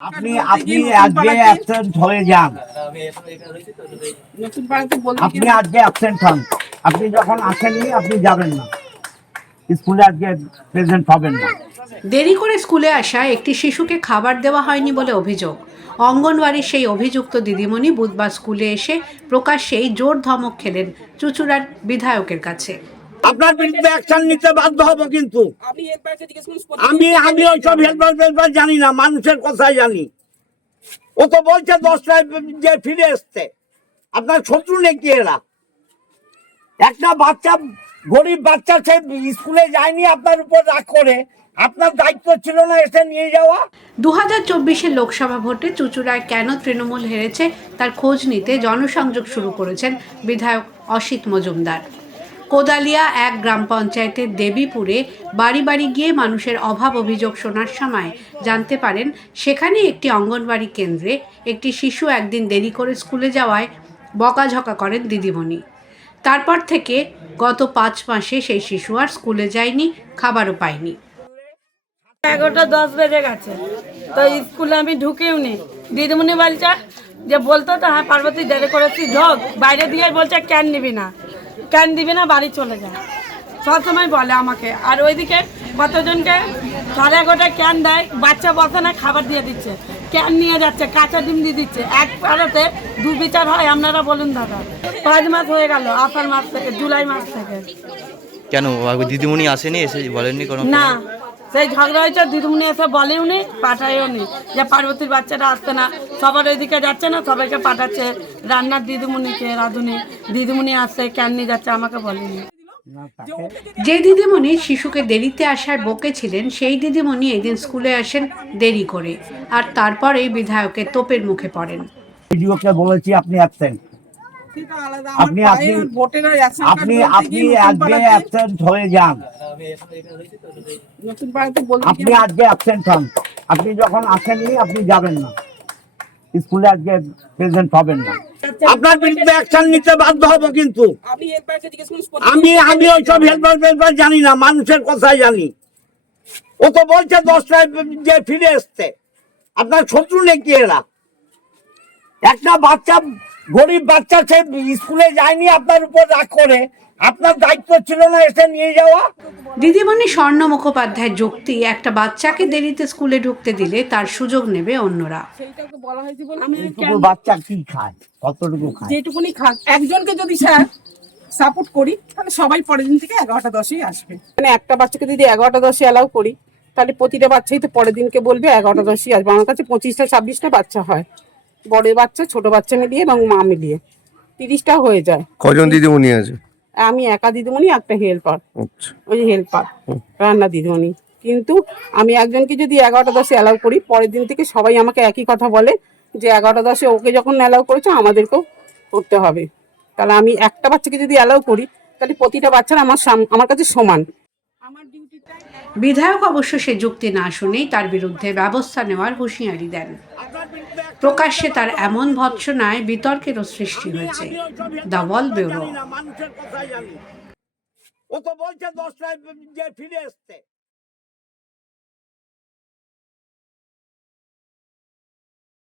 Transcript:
আপনি আপনি আজকে অ্যাবসেন্ট হয়ে যান। নতুন পাড়াতে বলতে আপনি আজকে অ্যাবসেন্ট হন। আপনি যখন আসেননি আপনি যাবেন না। স্কুলে আজকে প্রেজেন্ট হবেন না। দেরি করে স্কুলে আসা একটি শিশুকে খাবার দেওয়া হয়নি বলে অভিযোগ। অঙ্গনওয়াড়ির সেই অভিযুক্ত দিদিমণি বুধবার স্কুলে এসে প্রকাশ্যেই জোর ধমক খেলেন চুচুড়ার বিধায়কের কাছে। আপনার বিরুদ্ধে অ্যাকশন নিতে বাধ্য হব কিন্তু। আমি আমি ওইসব হেল্পার ফেল্পার জানি না মানুষের কথাই জানি। ও তো বলছে দশটায় যে ফিরে এসছে আপনার শত্রু নাকি এরা? একটা বাচ্চা গরিব বাচ্চা সে স্কুলে যায়নি আপনার উপর রাগ করে। আপনার দায়িত্ব ছিল না এসে নিয়ে যাওয়া? দু হাজার চব্বিশের লোকসভা ভোটে চুচুড়ায় কেন তৃণমূল হেরেছে তার খোঁজ নিতে জনসংযোগ শুরু করেছেন বিধায়ক অসিত মজুমদার। কোদালিয়া এক গ্রাম পঞ্চায়েতের দেবীপুরে বাড়ি বাড়ি গিয়ে মানুষের অভাব অভিযোগ শোনার সময় জানতে পারেন, সেখানে একটি অঙ্গনবাড়ি কেন্দ্রে একটি শিশু একদিন দেরি করে স্কুলে যাওয়ায় বকাঝকা করেন দিদিমণি। তারপর থেকে গত পাঁচ মাসে সেই শিশু আর স্কুলে যায়নি, খাবারও পায়নি। এগারোটা দশ বেজে গেছে। তো স্কুলে আমি ঢুকেও নি। দিদিমণি বলছে যে, বলতো তো হ্যাঁ পার্বতী দেরি করেছি ঢোক। বাইরে দিয়ে বলছে ক্যান নিবি না? ক্যান দিবি না বাড়ি চলে যায়। সবসময় বলে আমাকে। আর ওইদিকে কতজনকে? সাড়ে এগারোটায় ক্যান দেয় বাচ্চা বসে না খাবার দিয়ে দিচ্ছে। ক্যান নিয়ে যাচ্ছে কাঁচা ডিম দিয়ে দিচ্ছে। এক পাড়াতে দু বিচার হয় আপনারা বলুন দাদা। পাঁচ মাস হয়ে গেল আষাঢ় মাস থেকে জুলাই মাস থেকে। কেন? দিদিমণি আসেনি এসে বলেননি কোনো না সেই ঝগড়া হয়েছে দিদিমণি এসে বলেও নি পাঠায়ও নি। যে পার্বতীর বাচ্চাটা আসছে না সবার ওইদিকে যাচ্ছে না সবাইকে পাঠাচ্ছে রান্নার দিদিমণিকে রাঁধুনি। দিদিমণি আসছে কেন নিয়ে যাচ্ছে আমাকে বলেনি। যে দিদিমণি শিশুকে দেরিতে আসার বকেছিলেন সেই দিদিমণি এদিন স্কুলে আসেন দেরি করে আর তারপরে বিধায়কের তোপের মুখে পড়েন। ভিডিওকে বলেছি আপনি অ্যাবসেন্ট আলাদা আপনি আপনি আপনি আপনি আজকে অ্যাবসেন্ট হয়ে যান। আপনি আজকে অ্যাবসেন্ট হন। আপনি যখন আসেননি আপনি যাবেন না। স্কুলে আজকে প্রেজেন্ট হবেন না। আপনার বিরুদ্ধে অ্যাকশন নিতে বাধ্য হব কিন্তু। আমি আমি ওইসব হেল্পার ফেল্পার জানি না মানুষের কথাই জানি। ও তো বলছে দশটায় যে ফিরে এসছে। আপনার শত্রু নাকি এরা? একটা বাচ্চা গরিব বাচ্চা সে স্কুলে যায়নি আপনার উপর রাগ করে। আপনার দায়িত্ব ছিল না এসে নিয়ে যাওয়া। দিদিমণি স্বর্ণ মুখোপাধ্যায় যুক্তি একটা বাচ্চাকে দেরিতে স্কুলে ঢুকতে দিলে তার সুযোগ নেবে অন্যরা। সেইটা বলা হয়েছে বলে আমি এইটুকু বাচ্চা কি খায়? কতটুকু খায়? যেটুকুনি খাক। একজনকে যদি স্যার সাপোর্ট করি তাহলে সবাই পরের দিন থেকে এগারোটা দশেই আসবে। মানে একটা বাচ্চাকে যদি এগারোটা দশে অ্যালাউ করি তাহলে প্রতিটা বাচ্চাই তো পরের দিনকে বলবে এগারোটা দশই আসবে। আমার কাছে পঁচিশটা ছাব্বিশটা বাচ্চা হয়। বড় বাচ্চা ছোট বাচ্চা মিলিয়ে এবং মা মিলিয়ে। তিরিশটা হয়ে যায়। কজন দিদিমণি আছে? আমি একা দিদিমণি একটা হেল্পার। আচ্ছা। ওই হেল্পার রান্না দিদিমণি। কিন্তু আমি একজনকে যদি এগারোটা দশে অ্যালাউ করি পরের দিন থেকে সবাই আমাকে একই কথা বলে যে এগারোটা দশে ওকে যখন অ্যালাউ করেছে আমাদেরকেও করতে হবে। তাহলে আমি একটা বাচ্চাকে যদি অ্যালাউ করি তাহলে প্রতিটা বাচ্চার আমার আমার কাছে সমান। বিধায়ক অবশ্য সে যুক্তি না শুনেই তার বিরুদ্ধে ব্যবস্থা নেওয়ার হুঁশিয়ারি দেন। প্রকাশ্যে তার এমন ভৎসনায় বিতর্কেরও সৃষ্টি হয়েছে। দ্য ওয়াল ব্যুরো ও তো বলছে দশটায় ফিরে এসছে।